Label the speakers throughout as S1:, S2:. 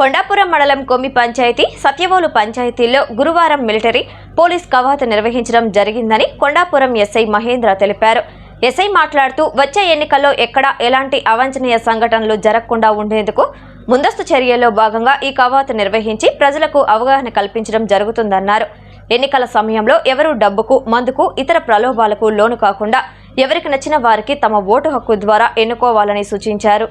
S1: కొండాపురం మండలం కొమ్మి పంచాయతీ సత్యవోలు పంచాయతీలో గురువారం మిలిటరీ పోలీస్ కవాతు నిర్వహించడం జరిగిందని కొండాపురం ఎస్ఐ మహేంద్ర తెలిపారు. ఎస్ఐ మాట్లాడుతూ వచ్చే ఎన్నికల్లో ఎక్కడా ఎలాంటి అవాంఛనీయ సంఘటనలు జరగకుండా ఉండేందుకు ముందస్తు చర్యల్లో భాగంగా ఈ కవాతు నిర్వహించి ప్రజలకు అవగాహన కల్పించడం జరుగుతుందన్నారు. ఎన్నికల సమయంలో ఎవరు డబ్బుకు మందుకు ఇతర ప్రలోభాలకు లోను కాకుండా ఎవరికి నచ్చిన వారికి తమ ఓటు హక్కు ద్వారా ఎన్నుకోవాలని సూచించారు.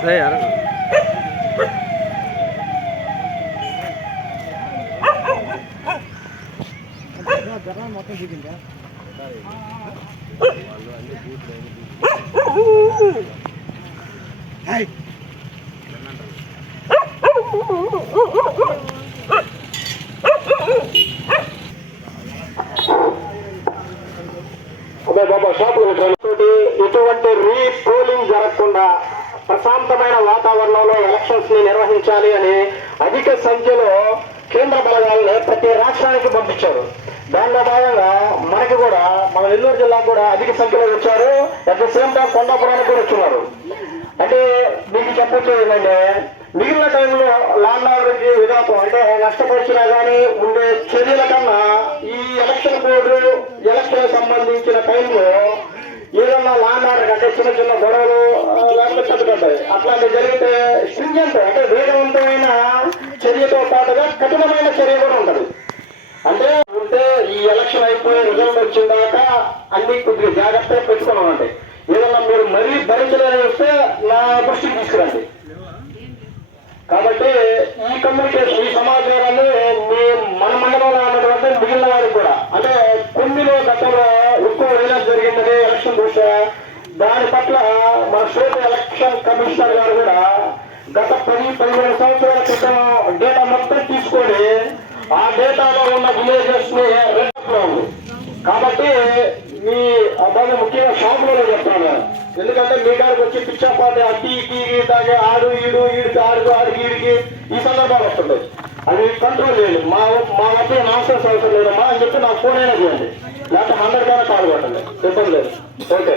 S2: అదే యాर
S3: అదే బాబా షాపులు తోటి ఎటువంటి రీపోలింగ్ జరగకుండా ప్రశాంతమైన వాతావరణంలో ఎలక్షన్స్ని నిర్వహించాలి అని అధిక సంఖ్యలో కేంద్ర బలగాలని ప్రతి రాష్ట్రానికి పంపించారు. దానిలో భాగంగా మనకి కూడా మన నెల్లూరు జిల్లాకు కూడా అధిక సంఖ్యలో వచ్చారు. అట్ ద సేమ్ టైం కొండాపురానికి కూడా వచ్చున్నారు. అంటే మీకు చెప్పొచ్చు ఏంటంటే మిగిలిన టైంలో ల్యాండ్ ఆర్డర్కి విధాపం అంటే నష్టపరిచినా కానీ ఉండే చర్యల కన్నా ఈ ఎలక్షన్ బోర్డు ఎలక్షన్ సంబంధించిన టైంలో ఏదన్నా ల్యాండ్ ఆర్డర్ అంటే చిన్న చిన్న గొడవలు అట్లాంటివి జరిగితే స్ట్రింజెంట్ అంటే వేగవంతమైన చర్యతో పాటుగా కఠినమైన చర్య కూడా ఉంటుంది అంటే ఉంటే ఈ ఎలక్షన్ అయిపోయి రిజల్ట్ వచ్చిన దాకా అన్ని కొద్దిగా జాగ్రత్తగా పెట్టుకున్నాం అంటే ఏదన్నా మీరు మరీ భరించలేని వస్తే నా దృష్టికి తీసుకురండి. కాబట్టి ఈ కమ్యూనికేషన్ ఈ సమాచారాన్ని మీ మన మండలంలో ఉన్నటువంటి మిగిలిన వారికి కూడా అంటే కొన్నిలో గతంలో ఎక్కువ వైలెన్స్ జరిగిందని ఎలక్షన్ దృష్ట్యా దాని పట్ల మన స్టేట్ ఎలక్షన్ కమిషనర్ గారు కూడా గత పది పదిహేను సంవత్సరాల క్రితం డేటా మొత్తం తీసుకొని ఆ డేటాలో ఉన్న విలేజెస్ని రెడ్ ఉంది కాబట్టి మీ అబ్బాయి ముఖ్యంగా షాపులలో చెప్తాను. ఎందుకంటే మీ గారికి వచ్చి పిచ్చాపాటి అట్టి ఇటు తాగే ఆడు ఈడు ఈడికి ఆడుకు ఆడికి ఈడికి ఈ సందర్భాలు వస్తుంటాయి. అది కంట్రోల్ చేయండి మా మా వద్ద నాన్సెన్స్ అవసరం లేదమ్మా అని చెప్పి నాకు ఫోన్ అయినా చేయండి. లేకపోతే హండ్రెడ్ కన్నా కాల్ కొట్టండి ఇబ్బంది లేదు. Okay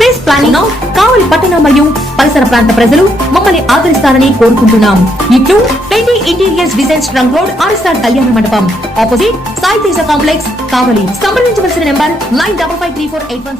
S4: planning. Kavali పట్టణ మరియు పరిసర ప్రాంత ప్రజలు మమ్మల్ని ఆదరిస్తారని కోరుకుంటున్నాం. ఇట్లు పెండి interiors designs trunk road RSR Kalyana Mandapam. Opposite Sai Teja complex Kavali. సంప్రదించవలసిన number nine double five three four eight one